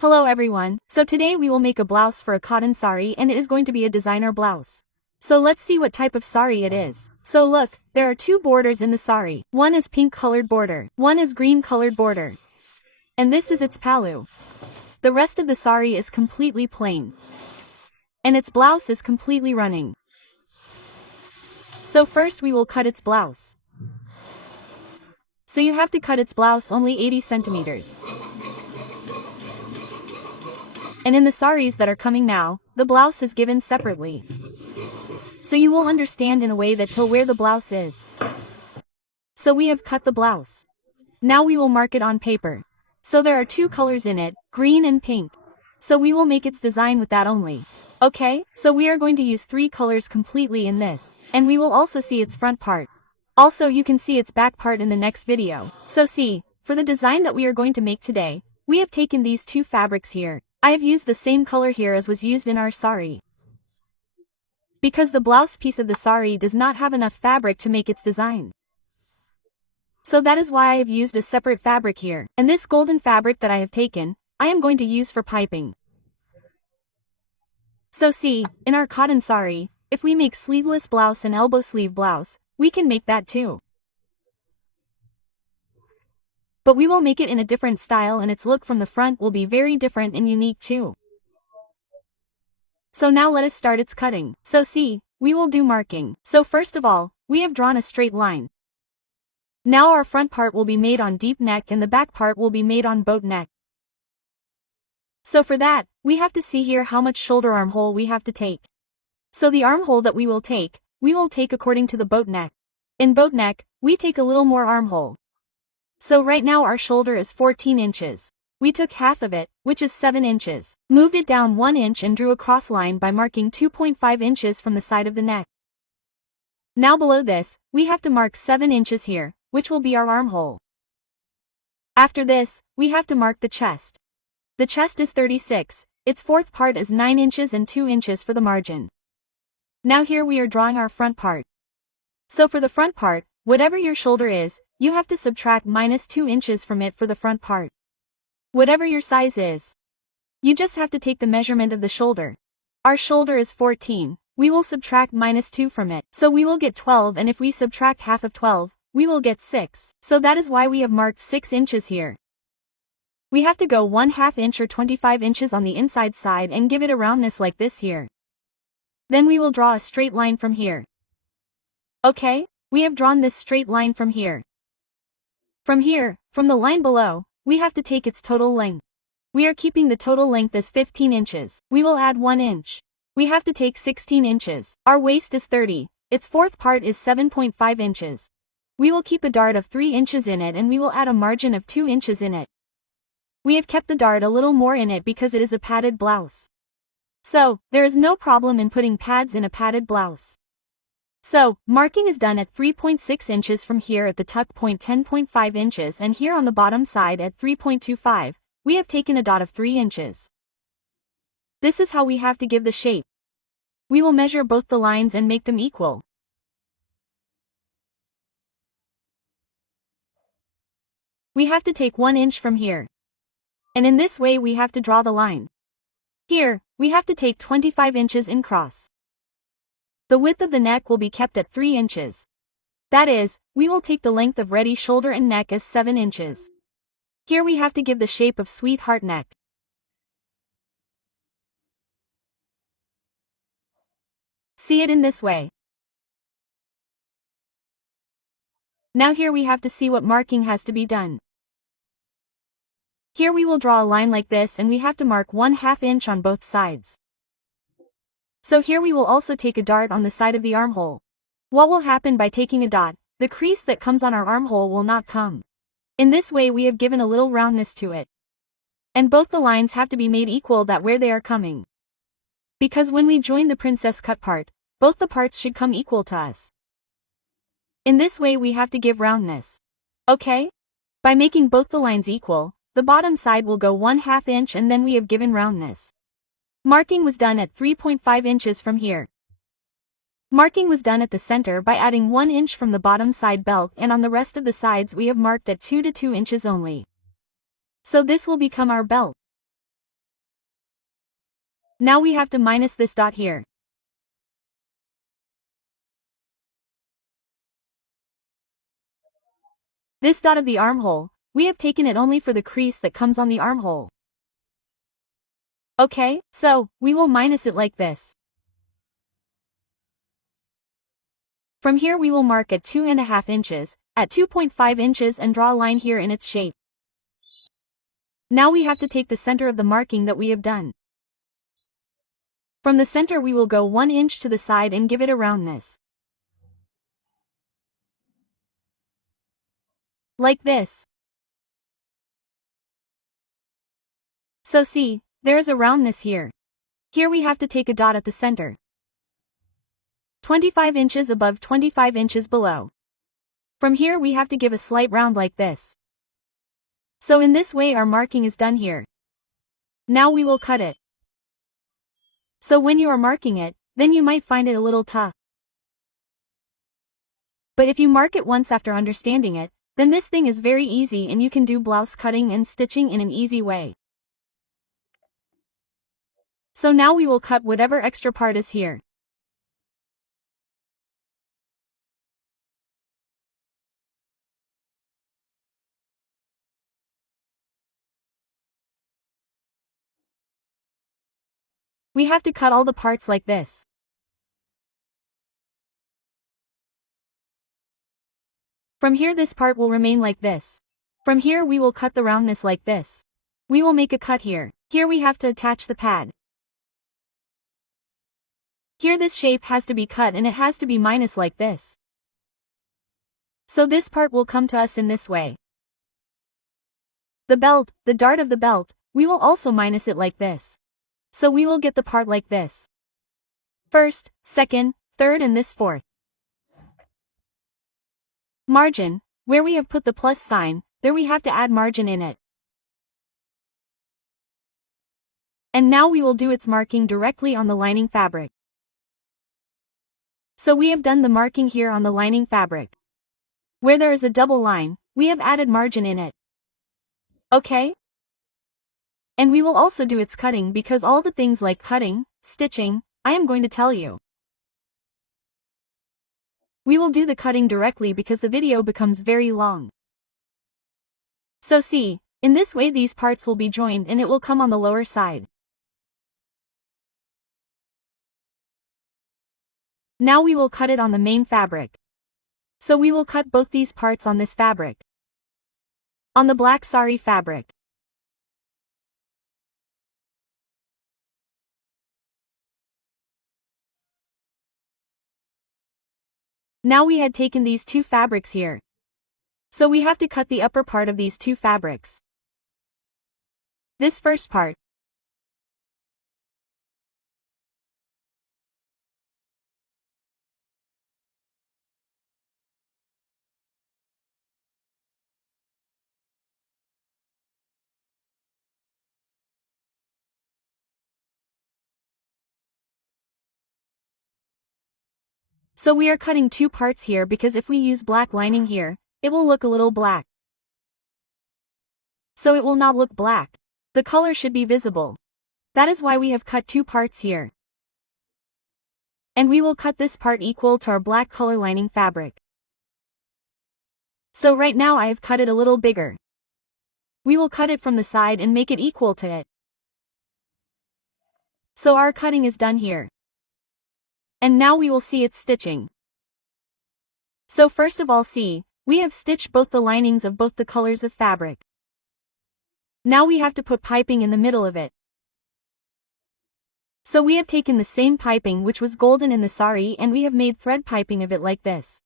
Hello everyone, so today we will make a blouse for a cotton sari and it is going to be a designer blouse. So let's see what type of sari it is. So look, there are two borders in the sari. One is pink colored border, one is green colored border. And this is its pallu. The rest of the sari is completely plain. And its blouse is completely running. So first we will cut its blouse. So you have to cut its blouse only 80 centimeters. And in the saris that are coming now, the blouse is given separately. So you will understand in a way that till where the blouse is. So we have cut the blouse. Now we will mark it on paper. So there are two colors in it, green and pink. So we will make its design with that only. Okay, so we are going to use three colors completely in this. And we will also see its front part. Also you can see its back part in the next video. So see, for the design that we are going to make today, we have taken these two fabrics here. I have used the same color here as was used in our sari. Because the blouse piece of the sari does not have enough fabric to make its design. So that is why I have used a separate fabric here. And this golden fabric that I have taken, I am going to use for piping. So see, in our cotton sari, if we make sleeveless blouse and elbow sleeve blouse, we can make that too. But we will make it in a different style and its look from the front will be very different and unique too. So now let us start its cutting. So see, we will do marking. So first of all, we have drawn a straight line. Now our front part will be made on deep neck and the back part will be made on boat neck. So for that, we have to see here how much shoulder armhole we have to take. So the armhole that we will take according to the boat neck. In boat neck, we take a little more armhole. So right now our shoulder is 14 inches. We took half of it, which is 7 inches, moved it down 1 inch and drew a cross line by marking 2.5 inches from the side of the neck. Now below this, we have to mark 7 inches here, which will be our armhole. After this, we have to mark the chest. The chest is 36, its fourth part is 9 inches and 2 inches for the margin. Now here we are drawing our front part. So for the front part, whatever your shoulder is, you have to subtract -2 inches from it for the front part. Whatever your size is. You just have to take the measurement of the shoulder. Our shoulder is 14, we will subtract -2 from it. So we will get 12 and if we subtract half of 12, we will get 6. So that is why we have marked 6 inches here. We have to go 1/2 inch or 25 inches on the inside side and give it a roundness like this here. Then we will draw a straight line from here. Okay, we have drawn this straight line from here. From here, from the line below, we have to take its total length. We are keeping the total length as 15 inches. We will add 1 inch. We have to take 16 inches. Our waist is 30. Its fourth part is 7.5 inches. We will keep a dart of 3 inches in it and we will add a margin of 2 inches in it. We have kept the dart a little more in it because it is a padded blouse. So, there is no problem in putting pads in a padded blouse. So, marking is done at 3.6 inches from here at the tuck point 10.5 inches and here on the bottom side at 3.25, we have taken a dot of 3 inches. This is how we have to give the shape. We will measure both the lines and make them equal. We have to take 1 inch from here. And in this way we have to draw the line. Here, we have to take 25 inches in cross. The width of the neck will be kept at 3 inches. That is, we will take the length of ready shoulder and neck as 7 inches. Here we have to give the shape of sweetheart neck. See it in this way. Now here we have to see what marking has to be done. Here we will draw a line like this and we have to mark 1/2 inch on both sides. So here we will also take a dart on the side of the armhole. What will happen by taking a dot? The crease that comes on our armhole will not come. In this way we have given a little roundness to it. And both the lines have to be made equal that where they are coming. Because when we join the princess cut part, both the parts should come equal to us. In this way we have to give roundness. Okay? By making both the lines equal, the bottom side will go 1/2 inch and then we have given roundness. Marking was done at 3.5 inches from here. Marking was done at the center by adding 1 inch from the bottom side belt and on the rest of the sides we have marked at 2 to 2 inches only. So this will become our belt. Now we have to minus this dot here. This dot of the armhole, we have taken it only for the crease that comes on the armhole. Okay, so, we will minus it like this. From here we will mark at 2.5 inches, at 2.5 inches and draw a line here in its shape. Now we have to take the center of the marking that we have done. From the center we will go 1 inch to the side and give it a roundness. Like this. So see, there is a roundness here. Here we have to take a dot at the center. 25 inches above 25 inches below. From here we have to give a slight round like this. So in this way our marking is done here. Now we will cut it. So when you are marking it, then you might find it a little tough. But if you mark it once after understanding it, then this thing is very easy and you can do blouse cutting and stitching in an easy way. So now we will cut whatever extra part is here. We have to cut all the parts like this. From here this part will remain like this. From here we will cut the roundness like this. We will make a cut here. Here we have to attach the pad. Here this shape has to be cut and it has to be minus like this. So this part will come to us in this way. The belt, the dart of the belt, we will also minus it like this. So we will get the part like this. First, second, third and this fourth. Margin, where we have put the plus sign, there we have to add margin in it. And now we will do its marking directly on the lining fabric. So we have done the marking here on the lining fabric. Where there is a double line, we have added margin in it. Okay? And we will also do its cutting because all the things like cutting, stitching, I am going to tell you. We will do the cutting directly because the video becomes very long. So see, in this way these parts will be joined and it will come on the lower side. Now we will cut it on the main fabric. So we will cut both these parts on this fabric. On the black saree fabric. Now we had taken these two fabrics here. So we have to cut the upper part of these two fabrics. This first part. So we are cutting two parts here because if we use black lining here, it will look a little black. So it will not look black. The color should be visible. That is why we have cut two parts here. And we will cut this part equal to our black color lining fabric. So right now I have cut it a little bigger. We will cut it from the side and make it equal to it. So our cutting is done here. And now we will see its stitching. So first of all see, we have stitched both the linings of both the colors of fabric. Now we have to put piping in the middle of it. So we have taken the same piping which was golden in the saree and we have made thread piping of it like this.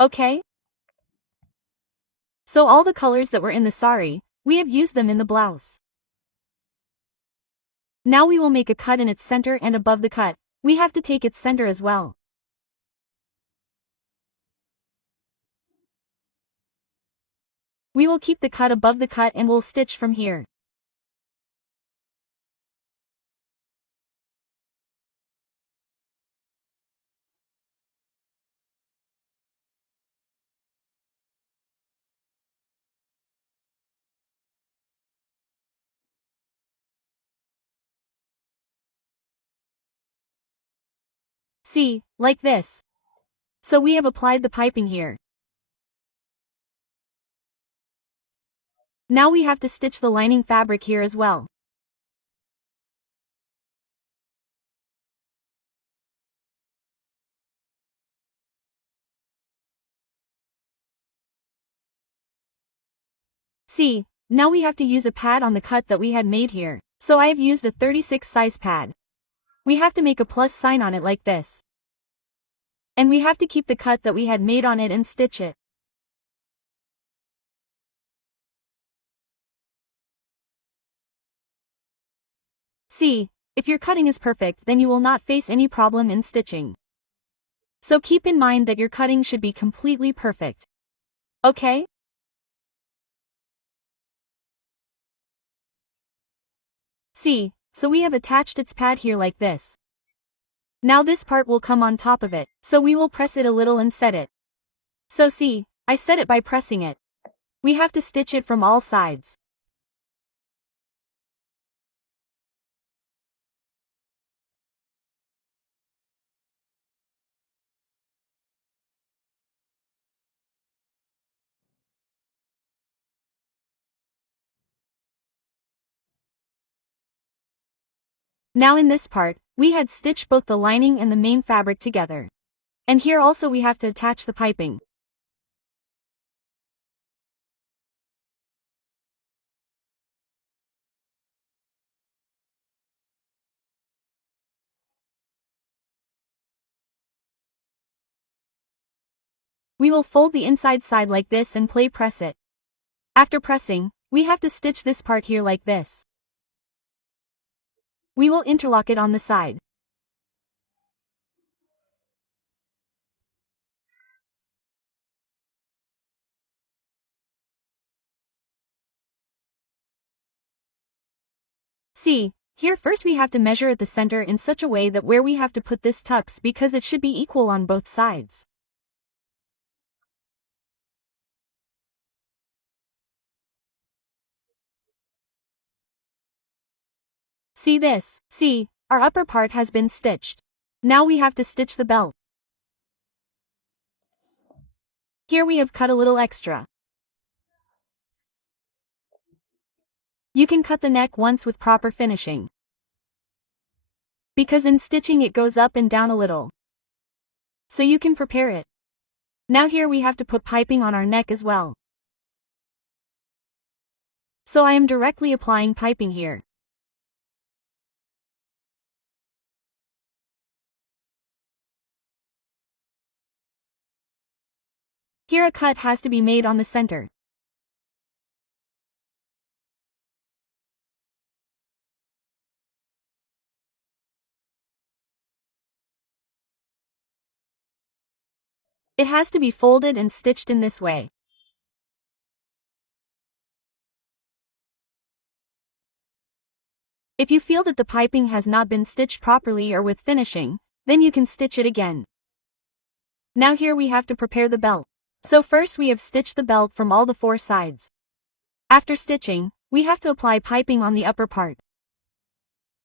Okay? So all the colors that were in the saree, we have used them in the blouse. Now we will make a cut in its center and above the cut, we have to take its center as well. We will keep the cut above the cut and we'll stitch from here. See, like this. So we have applied the piping here. Now we have to stitch the lining fabric here as well. See, now we have to use a pad on the cut that we had made here. So I have used a 36 size pad. We have to make a plus sign on it like this. And we have to keep the cut that we had made on it and stitch it. See, if your cutting is perfect, then you will not face any problem in stitching. So keep in mind that your cutting should be completely perfect. Okay? See, so we have attached its pad here like this. Now this part will come on top of it, so we will press it a little and set it. So see, I set it by pressing it. We have to stitch it from all sides. Now in this part, we had stitched both the lining and the main fabric together. And here also we have to attach the piping. We will fold the inside side like this and play press it. After pressing, we have to stitch this part here like this. We will interlock it on the side. See, here first we have to measure at the center in such a way that where we have to put this tucks because it should be equal on both sides. See this? See, our upper part has been stitched. Now we have to stitch the belt. Here we have cut a little extra. You can cut the neck once with proper finishing, because in stitching it goes up and down a little. So you can prepare it. Now here we have to put piping on our neck as well. So I am directly applying piping here. Here a cut has to be made on the center. It has to be folded and stitched in this way. If you feel that the piping has not been stitched properly or with finishing, then you can stitch it again. Now here we have to prepare the belt. So first we have stitched the belt from all the four sides. After stitching, we have to apply piping on the upper part,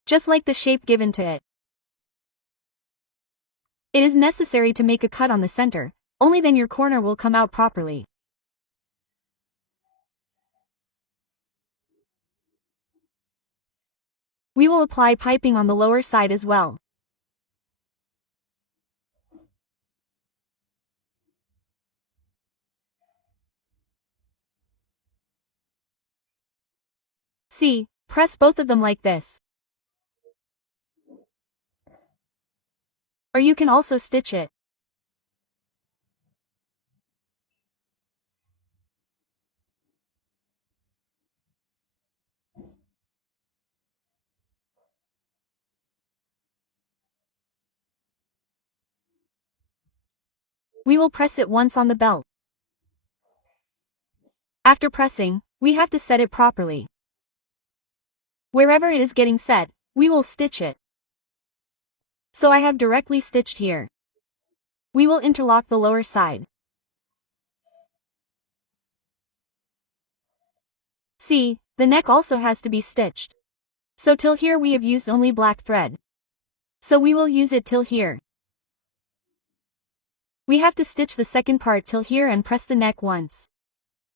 just like the shape given to it. It is necessary to make a cut on the center, only then your corner will come out properly. We will apply piping on the lower side as well. See, press both of them like this. Or you can also stitch it. We will press it once on the belt. After pressing, we have to set it properly. Wherever it is getting set, we will stitch it. So I have directly stitched here. We will interlock the lower side. See, the neck also has to be stitched. So till here we have used only black thread. So we will use it till here. We have to stitch the second part till here and press the neck once.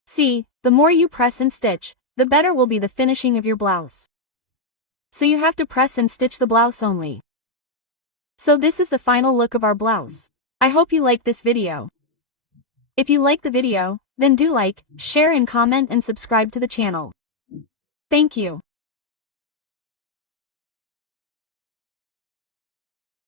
See, the more you press and stitch, the better will be the finishing of your blouse. So you have to press and stitch the blouse only. So this is the final look of our blouse. I hope you like this video. If you like the video, then do like, share and comment and subscribe to the channel. Thank you.